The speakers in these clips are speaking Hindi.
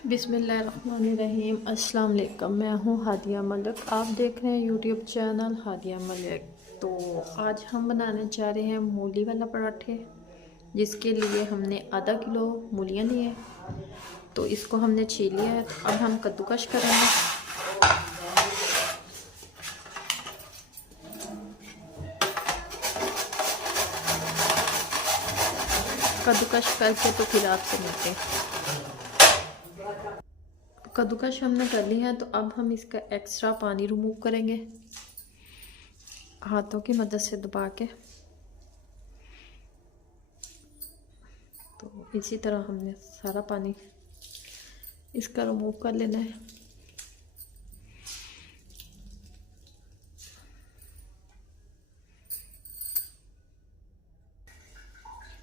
बिस्मिल्लाहिर्रहमानिर्रहीम। अस्सलाम वालेकुम। मैं हूँ हादिया मलिक, आप देख रहे हैं यूट्यूब चैनल हादिया मलिक। तो आज हम बनाने जा रहे हैं मूली वाला पराठे, जिसके लिए हमने आधा किलो मूलियाँ लिए। तो इसको हमने छील लिया है। तो अब हम कद्दूकश करेंगे। कद्दूकश करके तो फिर आपसे मिलते हैं। कद्दूकश हमने कर लिया है। तो अब हम इसका एक्स्ट्रा पानी रिमूव करेंगे हाथों की मदद से दबा के। तो इसी तरह हमने सारा पानी इसका रिमूव कर लेना है।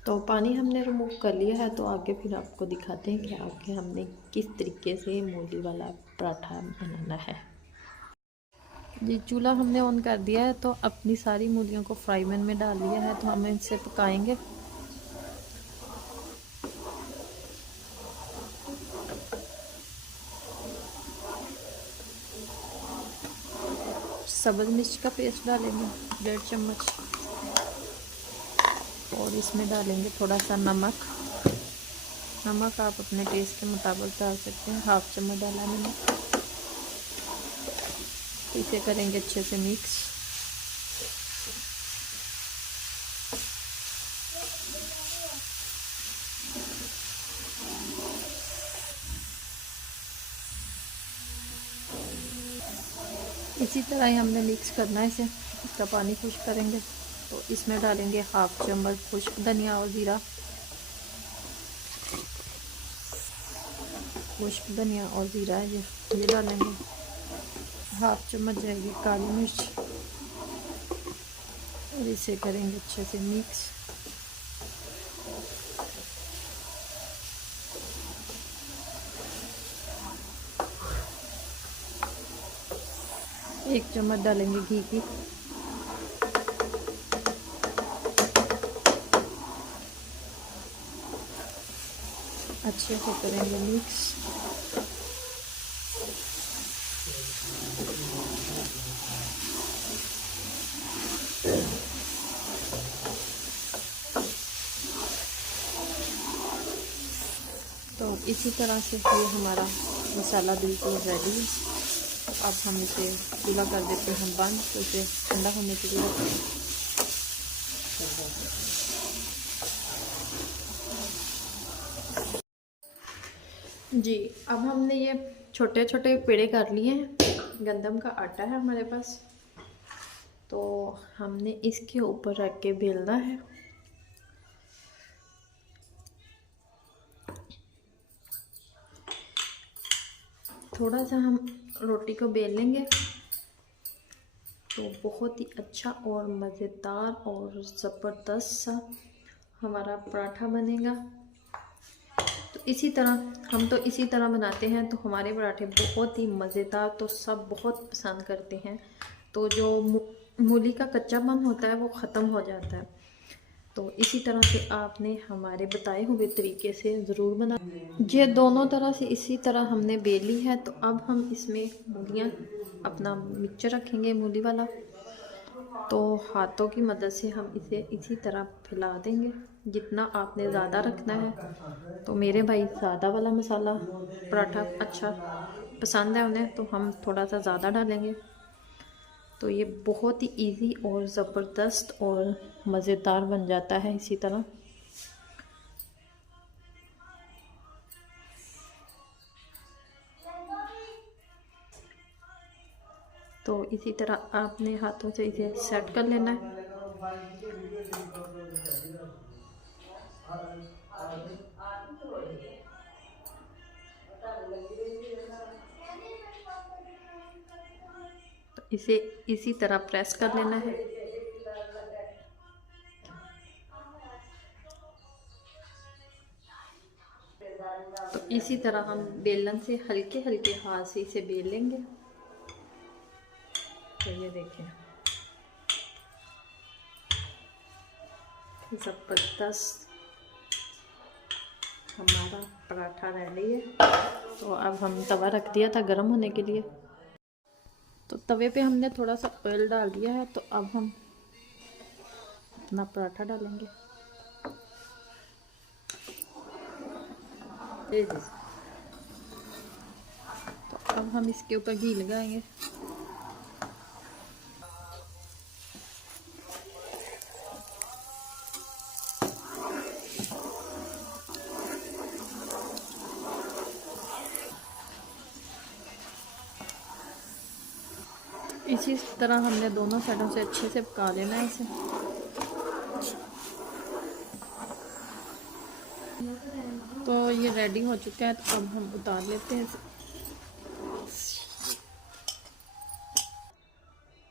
तो पानी हमने रिमूव कर लिया है। तो आगे फिर आपको दिखाते हैं कि आगे हमने किस तरीके से मूली वाला पराठा बनाना है। जी, चूल्हा हमने ऑन कर दिया है। तो अपनी सारी मूलियों को फ्राई पैन में डाल लिया है। तो हम इसे पकाएंगे। सब्ज़ मिर्च का पेस्ट डालेंगे 1.5 चम्मच, और इसमें डालेंगे थोड़ा सा नमक। नमक आप अपने टेस्ट के मुताबिक डाल सकते हैं, 1/2 चम्मच डाला मैंने। इसे करेंगे अच्छे से मिक्स। इसी तरह ही हमने मिक्स करना है इसे। इसका पानी खुश करेंगे। तो इसमें डालेंगे 1/2 चम्मच खुश्क धनिया और ज़ीरा। खुश्क धनिया और ज़ीरा ये डालेंगे। 1/2 चम्मच जाएगी काली मिर्च, और इसे करेंगे अच्छे से मिक्स। एक चम्मच डालेंगे घी की। अच्छे से करेंगे मिक्स। तो इसी तरह से ये हमारा मसाला बिल्कुल रेडी है। अब हम इसे चूल्हा कर देते हैं बंद। तो इसे ठंडा होने के लिए रखते हैं। जी, अब हमने ये छोटे छोटे पेड़े कर लिए हैं। गंदम का आटा है हमारे पास। तो हमने इसके ऊपर रख के बेलना है। थोड़ा सा हम रोटी को बेल लेंगे तो बहुत ही अच्छा और मज़ेदार और ज़बरदस्त सा हमारा पराठा बनेगा। तो इसी तरह हम तो इसी तरह बनाते हैं। तो हमारे पराठे बहुत ही मज़ेदार, तो सब बहुत पसंद करते हैं। तो जो मूली का कच्चापन होता है वो ख़त्म हो जाता है। तो इसी तरह से आपने हमारे बताए हुए तरीके से ज़रूर बना। ये दोनों तरह से इसी तरह हमने बेली है। तो अब हम इसमें मूलियाँ अपना मिक्सचर रखेंगे मूली वाला। तो हाथों की मदद से हम इसे इसी तरह फैला देंगे। जितना आपने ज़्यादा रखना है। तो मेरे भाई ज़्यादा वाला मसाला पराठा अच्छा पसंद है उन्हें, तो हम थोड़ा सा ज़्यादा डालेंगे। तो ये बहुत ही इजी और ज़बरदस्त और मज़ेदार बन जाता है इसी तरह। तो इसी तरह आपने हाथों से इसे सेट कर लेना है। तो इसे इसी तरह प्रेस कर लेना है। तो इसी तरह हम बेलन से हल्के हल्के हाथ से इसे बेल लेंगे। तो ये देखें, ज़बरदस्त हमारा पराठा रेडी है। तो अब हम तवा रख दिया था गर्म होने के लिए, तो तवे पे हमने थोड़ा सा ऑयल डाल दिया है। तो अब हम अपना पराठा डालेंगे। तो अब हम इसके ऊपर घी लगाएंगे। इसी तरह हमने दोनों साइडों से अच्छे से पका लेना है इसे। तो ये रेडी हो चुका है, तो अब हम उतार लेते हैं इसे।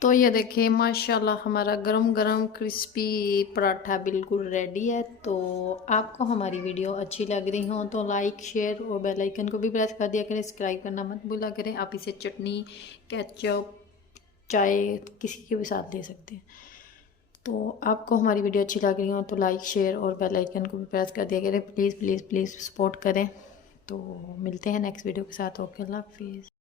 तो ये देखिए माशाल्लाह हमारा गरम गरम क्रिस्पी पराठा बिल्कुल रेडी है। तो आपको हमारी वीडियो अच्छी लग रही हो तो लाइक शेयर और बेल आइकन को भी प्रेस कर दिया करें। सब्सक्राइब करना मत भूला करें। आप इसे चटनी, केचप, चाय किसी के भी साथ दे सकते हैं। तो आपको हमारी वीडियो अच्छी लग रही हो तो लाइक शेयर और बेल आइकन को भी प्रेस कर दिया करें। प्लीज़ प्लीज़ प्लीज़ सपोर्ट करें। तो मिलते हैं नेक्स्ट वीडियो के साथ। ओके, अल्लाह हाफिज़।